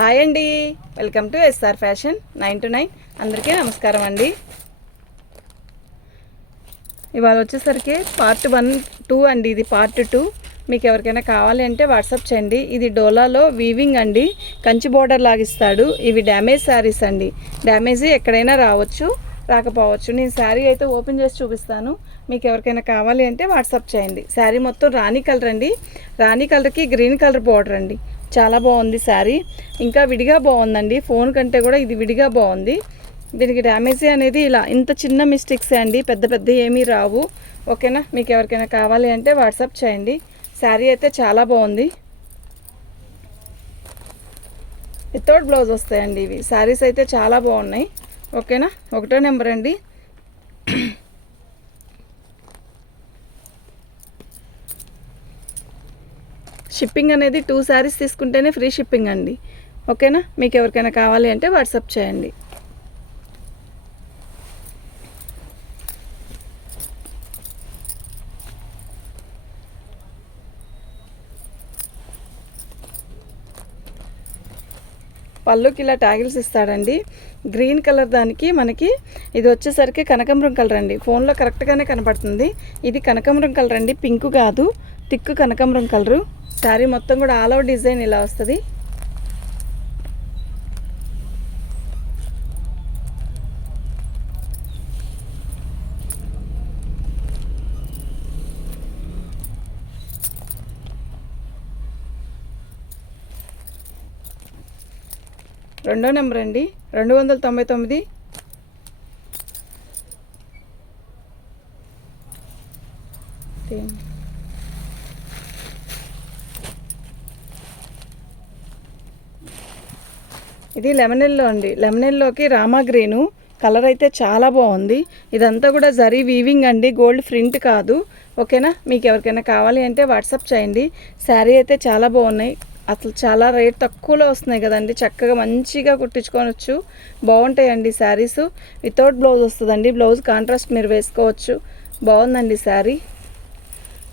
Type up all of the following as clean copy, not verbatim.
Hi అండి, welcome to SR fashion 9 to 9. అందరికీ నమస్కారం అండి. ఇవాళ వచ్చేసరికి పార్ట్ 1, 2 అండి. ఇది పార్ట్ 2. మీకు ఎవరికైనా కావాలి అంటే వాట్సాప్ చేయండి. ఇది డోలాలో వీవింగ్ అండి, కంచి బోర్డర్ లాగిస్తాడు. ఇవి డ్యామేజ్ శారీస్ అండి. డ్యామేజ్ ఎక్కడైనా రావచ్చు, రాకపోవచ్చు. నేను శారీ అయితే ఓపెన్ చేసి చూపిస్తాను. మీకు ఎవరికైనా కావాలి అంటే వాట్సాప్ చేయండి. శారీ మొత్తం రాణి కలర్ అండి. రాణి కలర్కి గ్రీన్ కలర్ బోర్డర్ అండి. చాలా బాగుంది శారీ. ఇంకా విడిగా బాగుందండి, ఫోన్ కంటే కూడా ఇది విడిగా బాగుంది. దీనికి డ్యామేజ్ అనేది ఇలా ఇంత చిన్న మిస్టేక్సే అండి, పెద్ద పెద్ద ఏమీ రావు. ఓకేనా, మీకు ఎవరికైనా కావాలి అంటే వాట్సాప్ చేయండి. శారీ అయితే చాలా బాగుంది. వితౌట్ బ్లౌజ్ వస్తాయండి ఇవి. శారీస్ అయితే చాలా బాగున్నాయి. ఓకేనా, 1వ నెంబర్ అండి. షిప్పింగ్ అనేది 2 శారీస్ తీసుకుంటేనే ఫ్రీ షిప్పింగ్ అండి. ఓకేనా, మీకు ఎవరికైనా కావాలి అంటే వాట్సాప్ చేయండి. పళ్ళుకి ఇలా ట్యాగిల్స్ ఇస్తాడండి. గ్రీన్ కలర్ దానికి మనకి ఇది వచ్చేసరికి కనకాంబరం కలర్ అండి. ఫోన్లో కరెక్ట్గానే కనపడుతుంది. ఇది కనకాంబరం కలర్ అండి, పింక్ కాదు, థిక్ కనకాంబరం కలరు. శారీ మొత్తం కూడా ఆల్ ఓవర్ డిజైన్ ఇలా వస్తుంది. రెండో నెంబర్ అండి, 299. ఇది లెమన్ ఎల్లో అండి. లెమన్ ఎల్లోకి రామా గ్రీను కలర్ అయితే చాలా బాగుంది. ఇదంతా కూడా జరీ వీవింగ్ అండి, గోల్డ్ ప్రింట్ కాదు. ఓకేనా, మీకు ఎవరికైనా కావాలి అంటే వాట్సాప్ చేయండి. శారీ అయితే చాలా బాగున్నాయి. అసలు చాలా రేట్ తక్కువలో వస్తున్నాయి కదండి. చక్కగా మంచిగా కుట్టించుకోవచ్చు, బాగుంటాయండి శారీస్. వితౌట్ బ్లౌజ్ వస్తుందండి. బ్లౌజ్ కాంట్రాస్ట్ మీరు వేసుకోవచ్చు. బాగుందండి శారీ,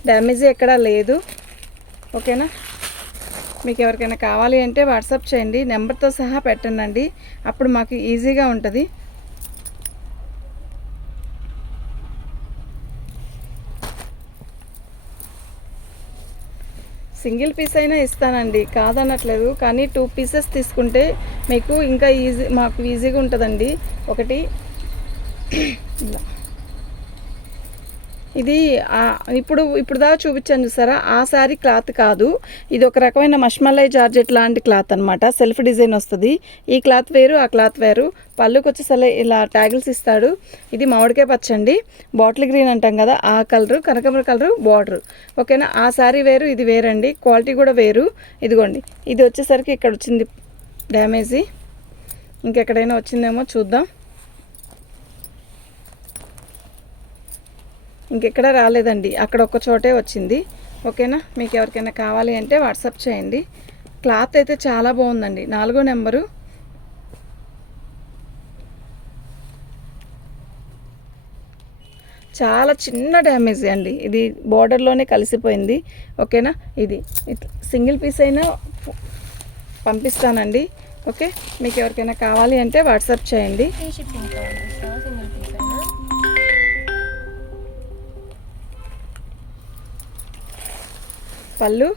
డ్యామేజ్ ఎక్కడా లేదు. ఓకేనా, మీకు ఎవరికైనా కావాలి అంటే వాట్సాప్ చేయండి. నెంబర్తో సహా పెట్టండి, అప్పుడు మాకు ఈజీగా ఉంటుంది. సింగిల్ పీస్ అయినా ఇస్తానండి, కాదనట్లేదు. కానీ 2 పీసెస్ తీసుకుంటే మీకు ఇంకా మాకు ఈజీగా ఉంటుందండి. ఒకటి ఇది ఇప్పుడు దాకా చూపించాను చూసారా, ఆ శారీ క్లాత్ కాదు. ఇది ఒక రకమైన మష్మలై జార్జెట్ లాంటి క్లాత్ అనమాట. సెల్ఫ్ డిజైన్ వస్తుంది. ఈ క్లాత్ వేరు, ఆ క్లాత్ వేరు. పళ్ళుకి వచ్చేసరి ఇలా ట్యాగిల్స్ ఇస్తాడు. ఇది మామిడికాయ పచ్చండి, బాటిల్ గ్రీన్ అంటాం కదా, ఆ కలరు, కనకాంబర కలరు బార్డర్. ఓకేనా, ఆ శారీ వేరు, ఇది వేరండి. క్వాలిటీ కూడా వేరు. ఇదిగోండి, ఇది వచ్చేసరికి ఇక్కడ వచ్చింది డ్యామేజీ. ఇంకెక్కడైనా వచ్చిందేమో చూద్దాం. ఇంకెక్కడ రాలేదండి, అక్కడ ఒక చోటే వచ్చింది. ఓకేనా, మీకు ఎవరికైనా కావాలి అంటే వాట్సాప్ చేయండి. క్లాత్ అయితే చాలా బాగుందండి. 4వ నెంబరు. చాలా చిన్న డ్యామేజ్ అండి, ఇది బోర్డర్లోనే కలిసిపోయింది. ఓకేనా, ఇది సింగిల్ పీస్ అయినా పంపిస్తానండి. ఓకే, మీకు ఎవరికైనా కావాలి అంటే వాట్సాప్ చేయండి. పళ్ళు,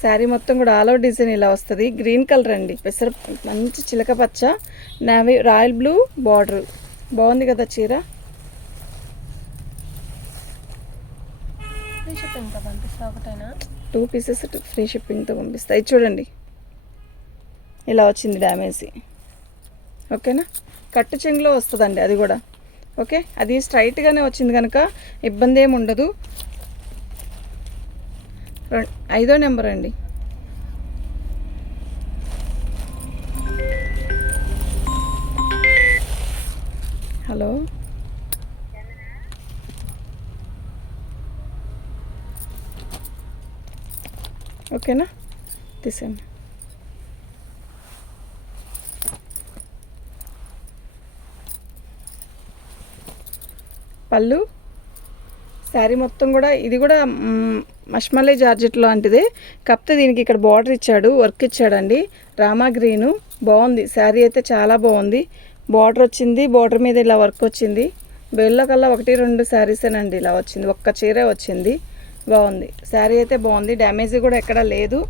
శారీ మొత్తం కూడా ఆల్ ఓవర్ డిజైన్ ఇలా వస్తుంది. గ్రీన్ కలర్ అండి, పెసర మంచి చిలక పచ్చ, నావీ రాయల్ బ్లూ బార్డర్. బాగుంది కదా చీర. 2 పీసెస్ ఫ్రీ షిప్పింగ్తో పంపిస్తాయి. చూడండి, ఇలా వచ్చింది డ్యామేజీ. ఓకేనా, కట్టు చెంగులో వస్తుందండి అది కూడా. ఓకే, అది స్ట్రైట్గానే వచ్చింది కనుక ఇబ్బంది ఏమి ఉండదు. 5వ నెంబర్ అండి. హలో, ఓకేనా, తీసేయండి. పళ్ళు, శారీ మొత్తం కూడా ఇది కూడా మష్మలై జార్జెట్ లాంటిదే, కాకపోతే దీనికి ఇక్కడ బార్డర్ ఇచ్చాడు, వర్క్ ఇచ్చాడండి. రామా గ్రీను బాగుంది. శారీ అయితే చాలా బాగుంది. బార్డర్ వచ్చింది, బార్డర్ మీద ఇలా వర్క్ వచ్చింది. బెల్లో కల్లా 1-2 శారీసేనండి ఇలా వచ్చింది, ఒక్క చీరే వచ్చింది. బాగుంది శారీ అయితే బాగుంది. డ్యామేజ్ కూడా ఎక్కడ లేదు.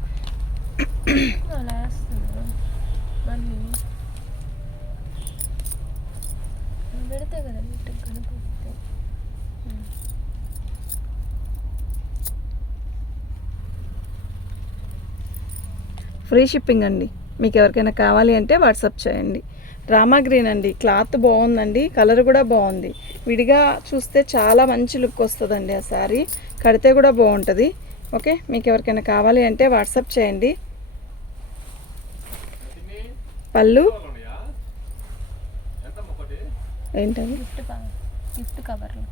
ఫ్రీ షిప్పింగ్ అండి. మీకు ఎవరికైనా కావాలి అంటే వాట్సాప్ చేయండి. రామా గ్రీన్ అండి, క్లాత్ బాగుందండి, కలర్ కూడా బాగుంది. విడిగా చూస్తే చాలా మంచి లుక్ వస్తుందండి. ఆ శారీ కడితే కూడా బాగుంటుంది. ఓకే, మీకు ఎవరికైనా కావాలి అంటే వాట్సాప్ చేయండి. పళ్ళు ఏంటది? గిఫ్ట్ కవర్లు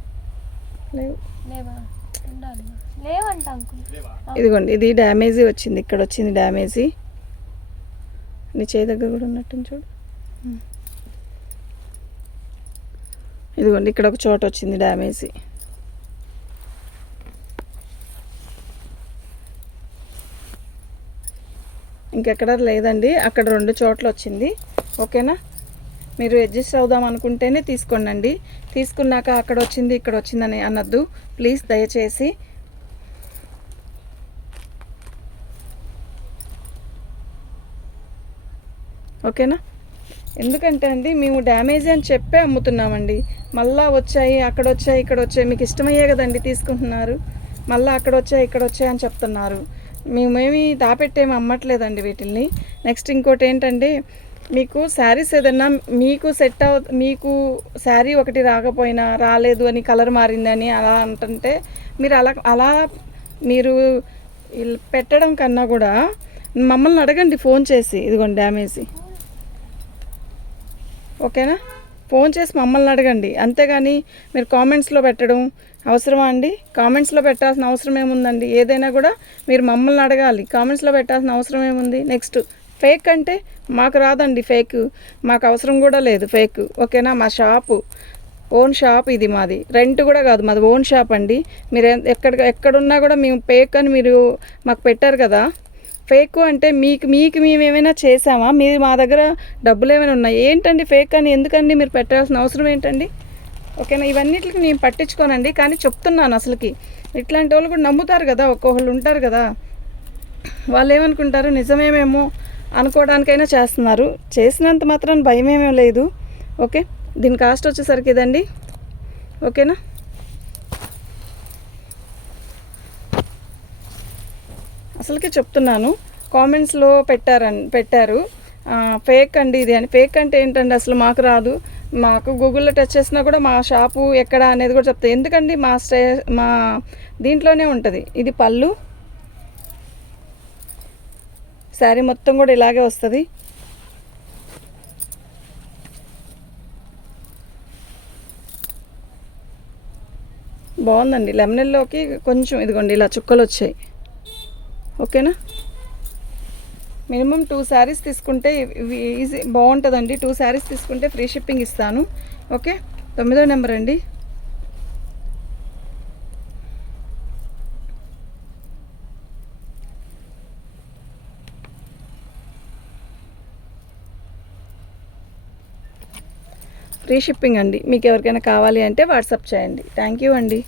లేవు. లేవంట అంకుల్. ఇదిగోండి, ఇది డ్యామేజీ వచ్చింది, ఇక్కడ వచ్చింది డ్యామేజీ. నీ చేయి దగ్గర కూడా ఉన్నట్టు చూడు. ఇదిగోండి, ఇక్కడ ఒక చోట వచ్చింది డ్యామేజీ. ఇంకెక్కడ లేదండి, అక్కడ 2 చోట్ల వచ్చింది. ఓకేనా, మీరు అడ్జస్ట్ అవుదాం అనుకుంటేనే తీసుకోండి. తీసుకున్నాక అక్కడ వచ్చింది ఇక్కడ వచ్చిందని అనొద్దు ప్లీజ్, దయచేసి. ఓకేనా, ఎందుకంటే అండి మేము డ్యామేజ్ అని చెప్పే అమ్ముతున్నామండి. మళ్ళీ వచ్చాయి అక్కడ వచ్చాయి ఇక్కడ వచ్చాయి, మీకు ఇష్టమయ్యే కదండి తీసుకుంటున్నారు. మళ్ళీ అక్కడ వచ్చాయి ఇక్కడ వచ్చాయి అని చెప్తున్నారు. మేమేమి దాపెట్టేమి అమ్మట్లేదండి వీటిల్ని. నెక్స్ట్ ఇంకోటి ఏంటంటే, మీకు శారీస్ ఏదన్నా మీకు సెట్ మీకు శారీ ఒకటి రాకపోయినా రాలేదు అని కలర్ మారిందని అలా అంటుంటే మీరు అలా మీరు పెట్టడం కన్నా కూడా మమ్మల్ని అడగండి ఫోన్ చేసి, ఇదిగోండి డ్యామేజీ. ఓకేనా, ఫోన్ చేసి మమ్మల్ని అడగండి, అంతేగాని మీరు కామెంట్స్లో పెట్టడం అవసరమా అండి? కామెంట్స్లో పెట్టాల్సిన అవసరం ఏముందండి? ఏదైనా కూడా మీరు మమ్మల్ని అడగాలి, కామెంట్స్లో పెట్టాల్సిన అవసరం ఏముంది? నెక్స్ట్ ఫేక్ అంటే మాకు రాదండి, ఫేక్ మాకు అవసరం కూడా లేదు ఫేక్. ఓకేనా, మా షాపు ఓన్ షాప్, ఇది మాది రెంట్ కూడా కాదు, మాది ఓన్ షాప్ అండి. మీరు ఎక్కడున్నా కూడా మేము ఫేక్ అని మీరు మాకు పెట్టారు కదా. ఫేక్ అంటే మీకు మేము ఏమైనా చేసామా? మీరు మా దగ్గర డబ్బులు ఏమైనా ఉన్నాయి ఏంటండి ఫేక్ అని ఎందుకండి మీరు పెట్టాల్సిన అవసరం ఏంటండి? ఓకేనా, ఇవన్నిటికి నేను పట్టించుకోనండి, కానీ చెప్తున్నాను అసలుకి. ఇట్లాంటి వాళ్ళు కూడా నమ్ముతారు కదా, ఒక్కొక్కళ్ళు ఉంటారు కదా, వాళ్ళు ఏమనుకుంటారు నిజమేమేమో అనుకోవడానికైనా చేస్తున్నారు. చేసినంత మాత్రం భయమేమీ లేదు. ఓకే, దీని కాస్ట్ వచ్చేసరికి ఇదండి. ఓకేనా, అసలుకి చెప్తున్నాను. కామెంట్స్లో పెట్టారు ఫేక్ అండి ఇది అని. ఫేక్ అంటే ఏంటండి, అసలు మాకు రాదు. మాకు గూగుల్లో టచ్ చేసినా కూడా మా షాపు ఎక్కడ అనేది కూడా చెప్తాయి. ఎందుకండి మా దీంట్లోనే ఉంటుంది. ఇది పళ్ళు, శారీ మొత్తం కూడా ఇలాగే వస్తుంది. బాగుందండి, లెమనెల్లోకి కొంచెం ఇదిగోండి ఇలా చుక్కలు వచ్చాయి. ఓకేనా, మినిమం 2 శారీస్ తీసుకుంటే ఈజీ బాగుంటుందండి. 2 శారీస్ తీసుకుంటే ఫ్రీ షిప్పింగ్ ఇస్తాను. ఓకే, 9వ నెంబర్ అండి. ఫ్రీ షిప్పింగ్ అండి. మీకు ఎవరికైనా కావాలి అంటే వాట్సాప్ చేయండి. థ్యాంక్ యూ అండి.